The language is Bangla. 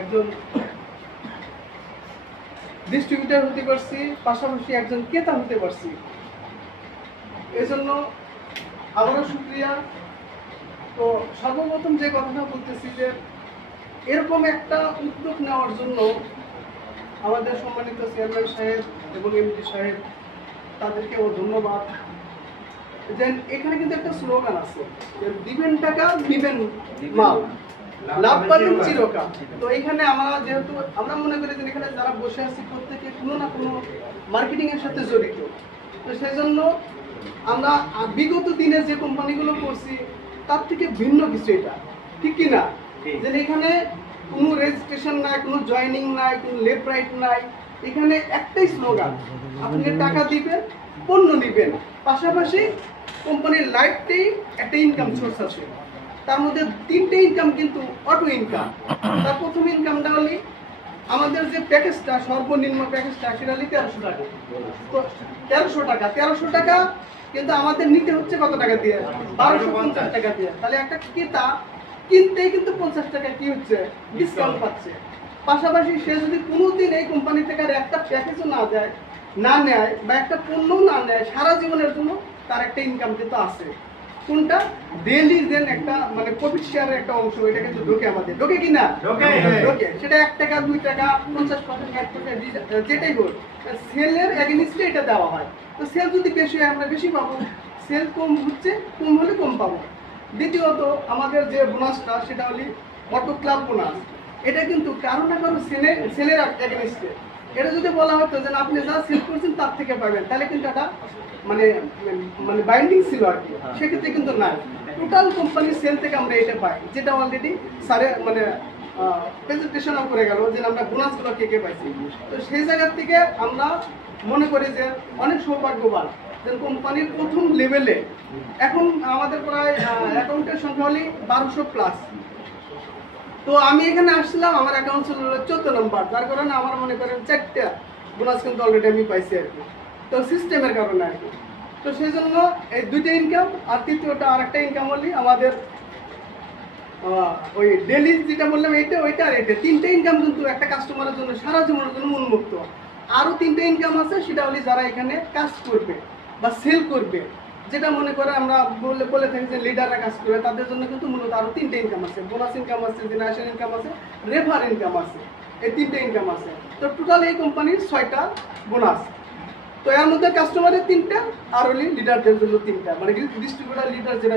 একজন ডিস্ট্রিবিউটর হতে পারছি, পাশাপাশি একজন ক্রেতা হতে পারছি। এজন্য আবারও শুকরিয়া। তো সর্বপ্রথম যে কথাটা বলতেছি যে এরকম একটা উদ্যোগ নেওয়ার জন্য আমাদের সম্মানিত চেয়ারম্যান সাহেব এবং এমডি সাহেব, তাদেরকেও ধন্যবাদ। যে এখানে কিন্তু একটা স্লোগান আছে যে দিবেন টাকা দিবেন মাল, লাভ পাবেন চিরকাল। তো এখানে যেহেতু আমরা মনে করি যে এখানে যারা বসে আছি প্রত্যেকে কোনো না কোনো মার্কেটিং এর সাথে জড়িত। তো সেই জন্য আমরা বিগত দিনে যে কোম্পানিগুলো করছি তার থেকে ভিন্ন কিছু, এটা ঠিক কি না? যে এখানে কোনো রেজিস্ট্রেশন নাই, কোনো জয়েনিং নাই, কোনো লেফট রাইট নাই। এখানে একটাই স্লোগান, আপনি টাকা দিবেন, পণ্য নিবেন, পাশাপাশি কোম্পানির লাইফ টাইম একটা ইনকাম সোর্স আছে। তার মধ্যে 3টে ইনকাম কিন্তু অটো ইনকাম। তার প্রথম ইনকামটা হলি আমাদের যে প্যাকেজটা, সর্বনিম্ন প্যাকেজটা সেটা হলি 1300 টাকা। তো 1300 টাকা কিন্তু আমাদের নিতে হচ্ছে কত টাকা দিয়ে? 1250 টাকা দিয়ে। তাহলে একটা ক্রেতা কিনতেই কিন্তু 50 টাকা কি হচ্ছে, ডিসকাউন্ট পাচ্ছে। পাশাপাশি সে যদি কোনোদিন এই কোম্পানি থেকে আর একটা প্যাকেজও না নেয় বা একটা পণ্যও না নেয়, সারা জীবনের জন্য তার একটা ইনকাম কিন্তু আছে। কোনটা? ডেইলি দেন একটা মানে প্রফিট শেয়ারের একটা অংশ, এটা কিন্তু ঢোকে আমাদের, ঢোকে কিনা? ঢোকে। সেটা 1 টাকা 2 টাকা 50 টাকা 1 টাকা যেটাই হোক, সেলের এগেইনস্টে এটা দেওয়া হয়। তো সেল যদি বেশি হয় আমরা বেশি পাবো, সেল কম হলে কম পাবো। দ্বিতীয়ত আমাদের যে বোনাসটা সেটা হলো অটো ক্লাব বোনাস। এটা কিন্তু কারো না কারো সেলের এগেইনস্টে। এটা যদি বলা হতো যে আপনি যা সেল করছেন তার থেকে পাবেন, তাহলে কিন্তু এটা মানে বাইন্ডিং ছিল আর কি। সেক্ষেত্রে কিন্তু না, টোটাল কোম্পানির সেল থেকে আমরা এটা পাই, যেটা অলরেডি স্যারে মানে প্রেজেন্টেশনও করে গেল যে আমরা বোনাসগুলো কে পাইছি। তো সেই জায়গা থেকে আমরা মনে করি যে অনেক সৌভাগ্যবান যে কোম্পানির প্রথম লেভেলে এখন আমাদের প্রায় অ্যাকাউন্টের সংখ্যা হলি 1200+। তো আমি এখানে আসছিলাম, আমার অ্যাকাউন্ট ছিল 14 নম্বর, যার কারণে আমার মনে করেন 4টা বোনাস কিন্তু অলরেডি আমি পাইছি আর কি। তো সিস্টেমের কারণে আর কি। তো সেই জন্য এই 2টা ইনকাম, আর তৃতীয়টা আর একটা ইনকাম হলি আমাদের ওই ডেলি যেটা বললাম ওইটা আর এটা 3টে ইনকাম কিন্তু একটা কাস্টমারের জন্য সারা জীবনের জন্য উন্মুক্ত। আরও 3টে ইনকাম আছে, সেটা হলি যারা এখানে কাজ করবে বা সেল করবে, যেটা মনে করে আমরা বলে থাকি যে লিডাররা কাজ করে, তাদের জন্য কিন্তু মূলত আরও 3টে ইনকাম আছে। বোনাস ইনকাম আছে, জেনারেশন ইনকাম আছে, রেফার ইনকাম আছে। এই 3টে ইনকাম আছে। তো টোটাল এই কোম্পানির 6টা বোনাস। তো এর মধ্যে কাস্টমারের 3টা আর হলি লিডারদের জন্য 3টা, মানে ডিস্ট্রিবিউটার লিডার যেটা